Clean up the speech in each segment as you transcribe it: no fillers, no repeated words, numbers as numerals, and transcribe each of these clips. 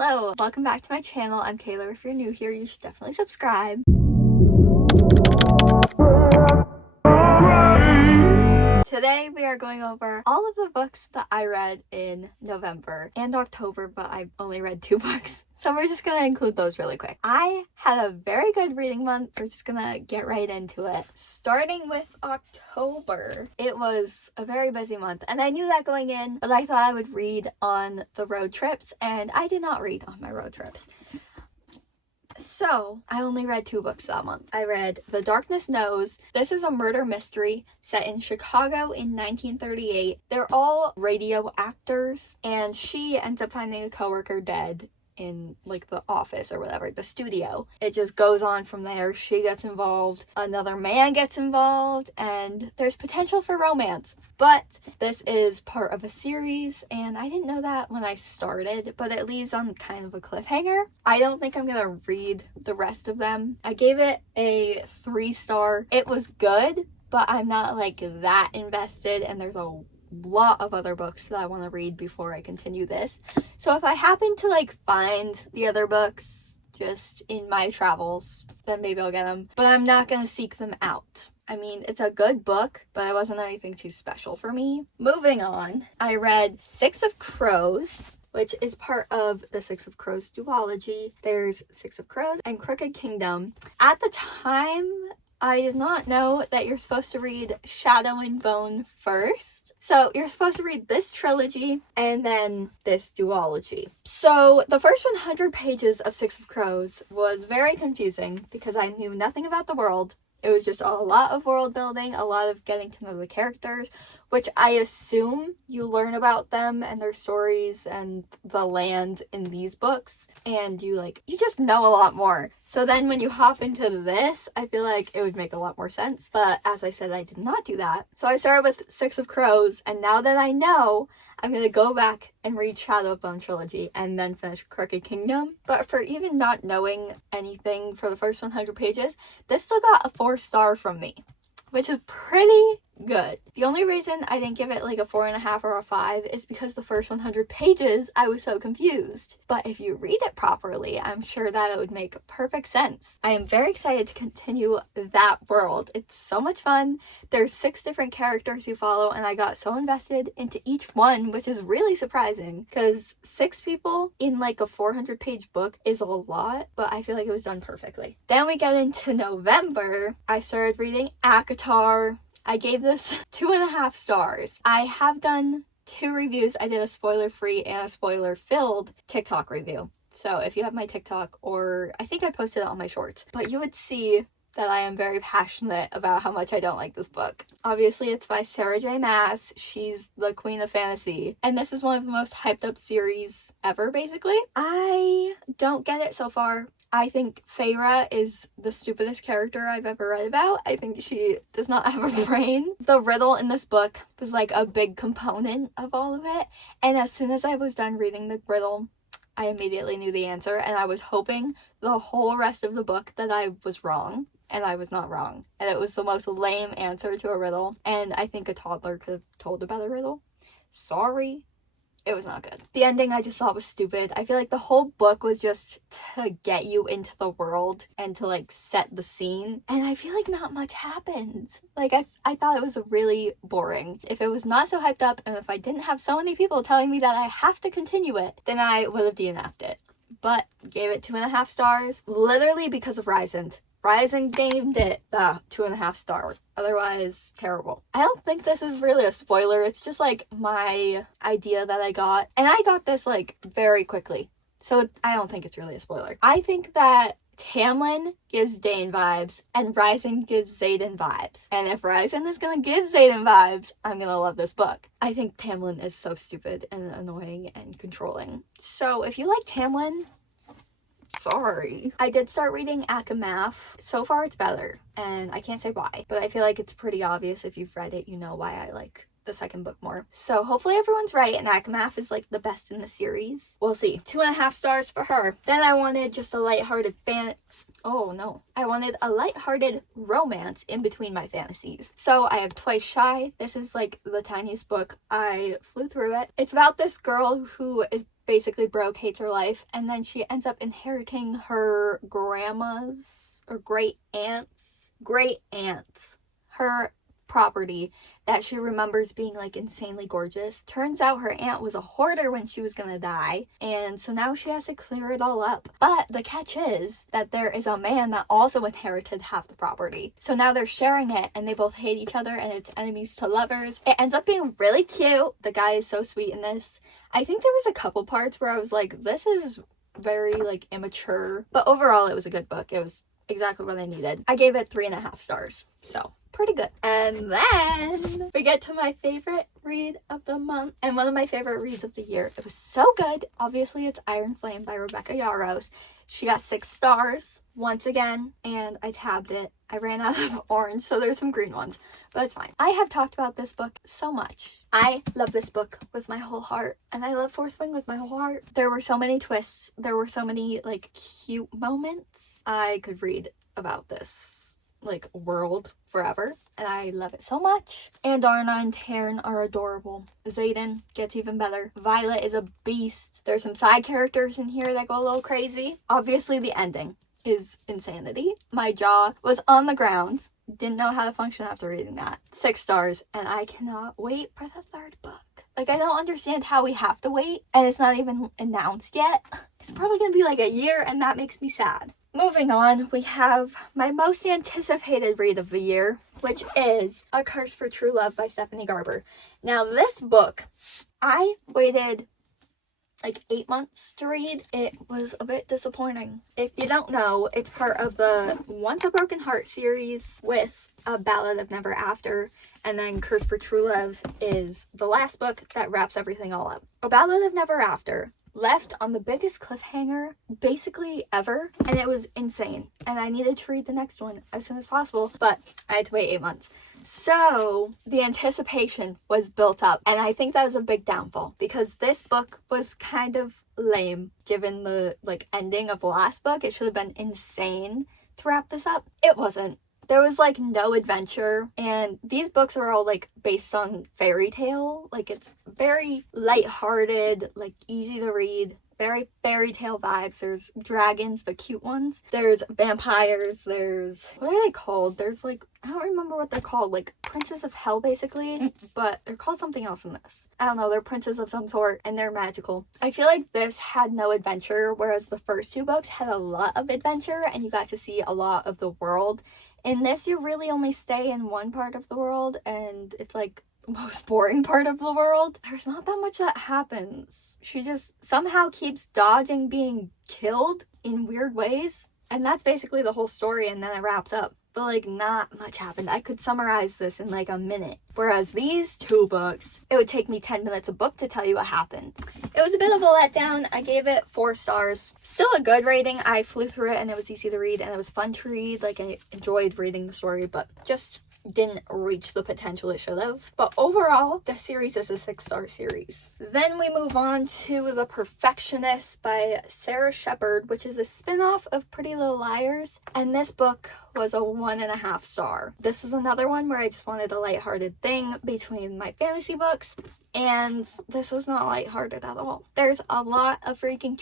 Hello, welcome back to my channel. I'm Taylor. If you're new here, you should definitely subscribe. Today we are going over all of the books that I read in November and October, but I only read 2 books. So we're just gonna include those really quick. I had a very good reading month. We're just gonna get right into it. Starting with October, it was a very busy month, and I knew that going in, but I thought I would read on the road trips, and I did not read on my road trips. So, I only read 2 books that month. I read The Darkness Knows. This is a murder mystery set in Chicago in 1938. They're all radio actors, and she ends up finding a coworker dead in like the office or whatever, the studio. It just goes on from there. She gets involved, another man gets involved, and there's potential for romance. But this is part of a series, and I didn't know that when I started, but it leaves on kind of a cliffhanger. I don't think I'm gonna read the rest of them. I gave it a 3-star. It was good, but I'm not like that invested, and there's a lot of other books that I want to read before I continue this. So if I happen to like find the other books just in my travels, then maybe I'll get them, but I'm not gonna seek them out. I mean, it's a good book, but it wasn't anything too special for me. Moving on, I read Six of Crows, which is part of the Six of Crows duology. There's Six of Crows and Crooked Kingdom. At the time, I did not know that you're supposed to read Shadow and Bone first. So you're supposed to read this trilogy and then this duology. So the first 100 pages of Six of Crows was very confusing because I knew nothing about the world. It was just a lot of world building, a lot of getting to know the characters, which I assume you learn about them and their stories and the land in these books, and you just know a lot more. So then when you hop into this, I feel like it would make a lot more sense. But as I said, I did not do that. So I started with Six of Crows, and now that I know, I'm going to go back and read Shadow of Bone trilogy and then finish Crooked Kingdom. But for even not knowing anything for the first 100 pages, this still got a 4-star from me, which is pretty good. The only reason I didn't give it like a 4.5 or a 5 is because the first 100 pages I was so confused. But if you read it properly, I'm sure that it would make perfect sense. I am very excited to continue that world. It's so much fun. There's 6 different characters you follow, and I got so invested into each one, which is really surprising because 6 people in like a 400-page book is a lot, but I feel like it was done perfectly. Then we get into November. I started reading ACOTAR. I gave this 2.5 stars. I have done 2 reviews. I did a spoiler-free and a spoiler-filled TikTok review. So if you have my TikTok, or I think I posted it on my shorts, but you would see that I am very passionate about how much I don't like this book. Obviously, it's by Sarah J. Maas. She's the queen of fantasy, and this is one of the most hyped up series ever, basically. I don't get it so far. I think Feyre is the stupidest character I've ever read about. I think she does not have a brain. The riddle in this book was like a big component of all of it, and as soon as I was done reading the riddle, I immediately knew the answer, and I was hoping the whole rest of the book that I was wrong, and I was not wrong. And it was the most lame answer to a riddle, and I think a toddler could have told a better riddle. Sorry. It was not good. The ending I just thought was stupid. I feel like the whole book was just to get you into the world and to like set the scene, and I feel like not much happened. Like I thought it was really boring. If it was not so hyped up, and if I didn't have so many people telling me that I have to continue it, then I would have DNF'd it. But gave it 2.5 stars, literally because of Rysand. Rysand named it 2.5 stars. Otherwise, terrible. I don't think this is really a spoiler. It's just like my idea that I got. And I got this like very quickly. So I don't think it's really a spoiler. I think that Tamlin gives Dane vibes and Rysand gives Xaden vibes. And if Rysand is gonna give Xaden vibes, I'm gonna love this book. I think Tamlin is so stupid and annoying and controlling. So if you like Tamlin, sorry. I did start reading ACOTAR. So far it's better, and I can't say why, but I feel like it's pretty obvious. If you've read it, you know why I like the second book more. So hopefully everyone's right, and ACOTAR is like the best in the series. We'll see. 2.5 stars for her. Then I wanted just a lighthearted I wanted a lighthearted romance in between my fantasies. So I have Twice Shy. This is like the tiniest book. I flew through it. It's about this girl who is basically broke, hates her life, and then she ends up inheriting her grandma's or great aunt's her property that she remembers being like insanely gorgeous. Turns out her aunt was a hoarder when she was gonna die, and so now she has to clear it all up. But the catch is that there is a man that also inherited half the property, so now they're sharing it, and they both hate each other, and it's enemies to lovers. It ends up being really cute. The guy is so sweet in this. I think there was a couple parts where I was like, this is very like immature, but overall it was a good book. It was exactly what I needed. I gave it 3.5 stars, so pretty good. And then we get to my favorite read of the month and one of my favorite reads of the year. It was so good. Obviously, it's Iron Flame by Rebecca Yarros. She got 6 stars once again, and I tabbed it. I ran out of orange, so there's some green ones, but it's fine. I have talked about this book so much. I love this book with my whole heart, and I love Fourth Wing with my whole heart. There were so many twists. There were so many like cute moments. I could read about this like world forever, and I love it so much. And Darna and Taryn are adorable. Xaden gets even better. Violet is a beast. There's some side characters in here that go a little crazy. Obviously the ending is insanity. My jaw was on the ground. Didn't know how to function after reading that. 6 stars, and I cannot wait for the 3rd book. Like, I don't understand how we have to wait, and it's not even announced yet. It's probably gonna be like a year, and that makes me sad. Moving on, we have my most anticipated read of the year, which is A Curse for True Love by Stephanie Garber. Now, this book, I waited like 8 months to read. It was a bit disappointing. If you don't know, it's part of the Once a Broken Heart series with A Ballad of Never After, and then Curse for True Love is the last book that wraps everything all up. A Ballad of Never After left on the biggest cliffhanger basically ever, and it was insane, and I needed to read the next one as soon as possible, but I had to wait 8 months. So the anticipation was built up, and I think that was a big downfall because this book was kind of lame given the like ending of the last book. It should have been insane to wrap this up. It wasn't. There was like no adventure, and these books are all like based on fairy tale. Like, it's very lighthearted, like easy to read, very fairy tale vibes. There's dragons, but cute ones. There's vampires. There's, what are they called? There's like, I don't remember what they're called, like princes of hell basically, but they're called something else in this. I don't know, they're princes of some sort, and they're magical. I feel like this had no adventure, whereas the first 2 books had a lot of adventure, and you got to see a lot of the world. In this, you really only stay in one part of the world, and it's like the most boring part of the world. There's not that much that happens. She just somehow keeps dodging being killed in weird ways, and that's basically the whole story, and then it wraps up. But like, not much happened. I could summarize this in like a minute. Whereas these 2 books, it would take me 10 minutes a book to tell you what happened. It was a bit of a letdown. I gave it 4 stars. Still a good rating. I flew through it, and it was easy to read, and it was fun to read. Like, I enjoyed reading the story, but just didn't reach the potential it should have. But overall, the series is a 6-star series. Then we move on to The Perfectionist by Sarah Shepard, which is a spin-off of Pretty Little Liars, and this book was a 1.5 star. This is another one where I just wanted a lighthearted thing between my fantasy books, and this was not lighthearted at all. There's a lot of freaking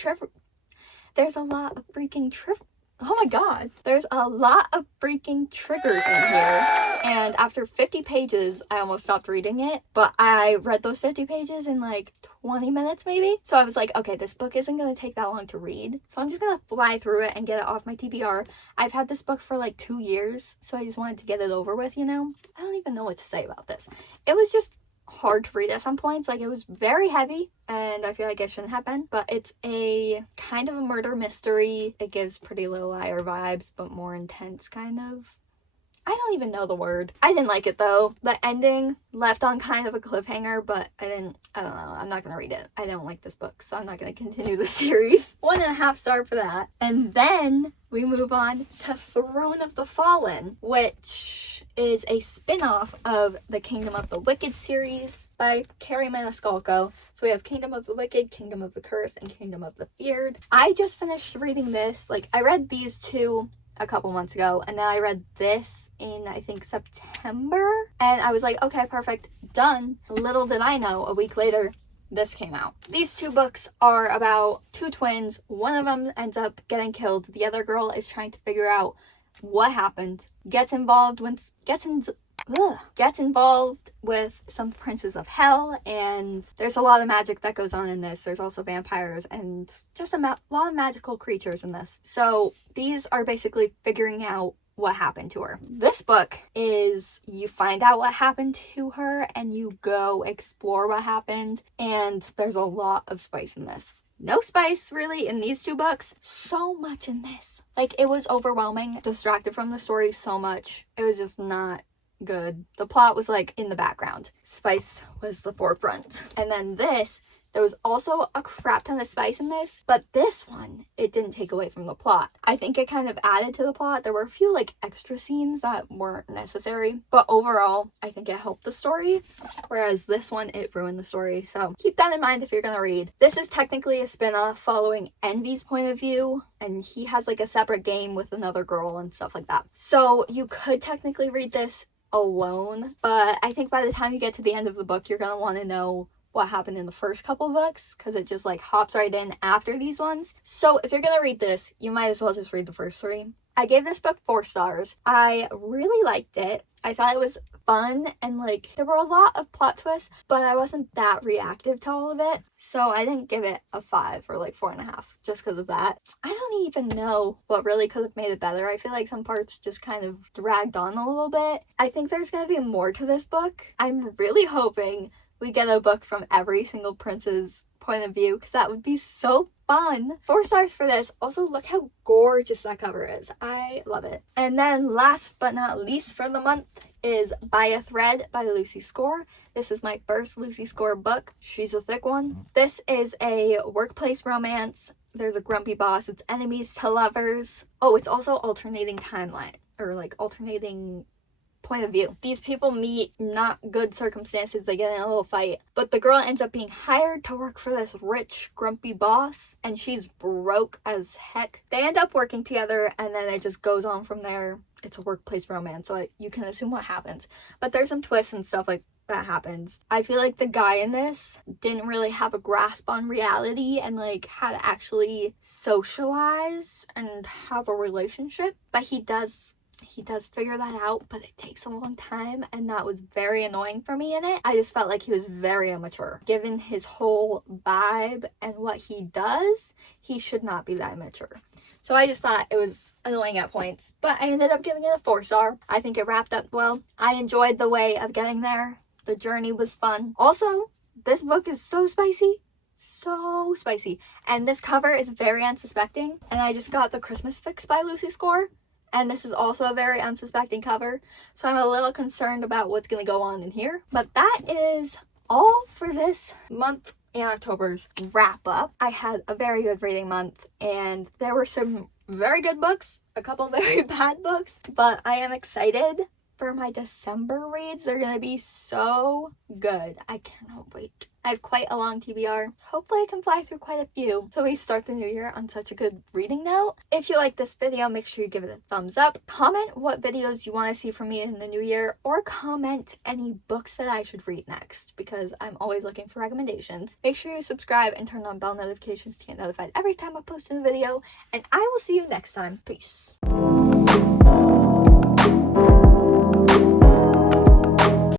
oh my god, there's a lot of freaking triggers in here, and after 50 pages, I almost stopped reading it, but I read those 50 pages in like 20 minutes maybe, so I was like, okay, this book isn't gonna take that long to read, so I'm just gonna fly through it and get it off my TBR. I've had this book for like 2 years, so I just wanted to get it over with, you know? I don't even know what to say about this. It was just hard to read at some points. Like, it was very heavy, and I feel like it shouldn't have been, but it's a kind of a murder mystery. It gives Pretty Little Liar vibes, but more intense, kind of. I don't even know the word. I didn't like it though. The ending left on kind of a cliffhanger, but I don't know. I'm not gonna read it. I don't like this book, so I'm not gonna continue the series. 1.5 star for that. And then we move on to Throne of the Fallen, which is a spin-off of the Kingdom of the Wicked series by Carrie Maniscalco. So we have Kingdom of the Wicked, Kingdom of the Cursed, and Kingdom of the Feared. I just finished reading this. Like, I read these 2 a couple months ago, and then I read this in, I think, September, and I was like, okay, perfect, done. Little did I know, a week later, this came out. These two books are about two twins. One of them ends up getting killed. The other girl is trying to figure out what happened. Gets involved with some princes of hell, and there's a lot of magic that goes on in this. There's also vampires and just a lot of magical creatures in this. So these are basically figuring out what happened to her. This book is you find out what happened to her and you go explore what happened, and there's a lot of spice in this. No spice really in these two books. So much in this. Like, it was overwhelming. Distracted from the story so much. It was just not good. The plot was like in the background. Spice was the forefront. And then this, there was also a crap ton of spice in this, but this one, it didn't take away from the plot. I think it kind of added to the plot. There were a few like extra scenes that weren't necessary, but overall, I think it helped the story, whereas this one, it ruined the story. So keep that in mind if you're gonna read. This is technically a spin-off following Envy's point of view, and he has like a separate game with another girl and stuff like that. So you could technically read this alone, but I think by the time you get to the end of the book, you're gonna want to know what happened in the first couple books, because it just like hops right in after these ones. So if you're gonna read this, you might as well just read the first three. I gave this book 4 stars. I really liked it. I thought it was fun, and like there were a lot of plot twists, but I wasn't that reactive to all of it, so I didn't give it a 5 or like 4.5 just because of that. I don't even know what really could have made it better. I feel like some parts just kind of dragged on a little bit. I think there's gonna be more to this book. I'm really hoping we get a book from every single prince's point of view, because that would be so fun. 4 stars for this. Also, look how gorgeous that cover is. I love it. And then last but not least for the month is By a Thread by Lucy Score. This is my first Lucy Score book. She's a thick one. This is a workplace romance. There's a grumpy boss. It's enemies to lovers. Oh, it's also alternating timeline, or like alternating point of view. These people meet not good circumstances. They get in a little fight, but the girl ends up being hired to work for this rich grumpy boss, and she's broke as heck. They end up working together, and then it just goes on from there. It's a workplace romance, so you can assume what happens, but there's some twists and stuff like that happens. I feel like the guy in this didn't really have a grasp on reality and like how to actually socialize and have a relationship, but he does figure that out, but it takes a long time, and that was very annoying for me in it. I just felt like he was very immature. Given his whole vibe and what he does, he should not be that immature. So I just thought it was annoying at points, but I ended up giving it a 4 star. I think it wrapped up well. I enjoyed the way of getting there. The journey was fun. Also, this book is so spicy. So spicy. And this cover is very unsuspecting. And I just got The Christmas Fix by Lucy Score, and this is also a very unsuspecting cover, so I'm a little concerned about what's going to go on in here. But that is all for this month in October's wrap up. I had a very good reading month, and there were some very good books, a couple very bad books, but I am excited for my December reads. They're going to be so good. I cannot wait. I have quite a long TBR. Hopefully I can fly through quite a few, so we start the new year on such a good reading note. If you like this video, make sure you give it a thumbs up. Comment what videos you want to see from me in the new year, or comment any books that I should read next, because I'm always looking for recommendations. Make sure you subscribe and turn on bell notifications to get notified every time I post a new video, and I will see you next time. Peace.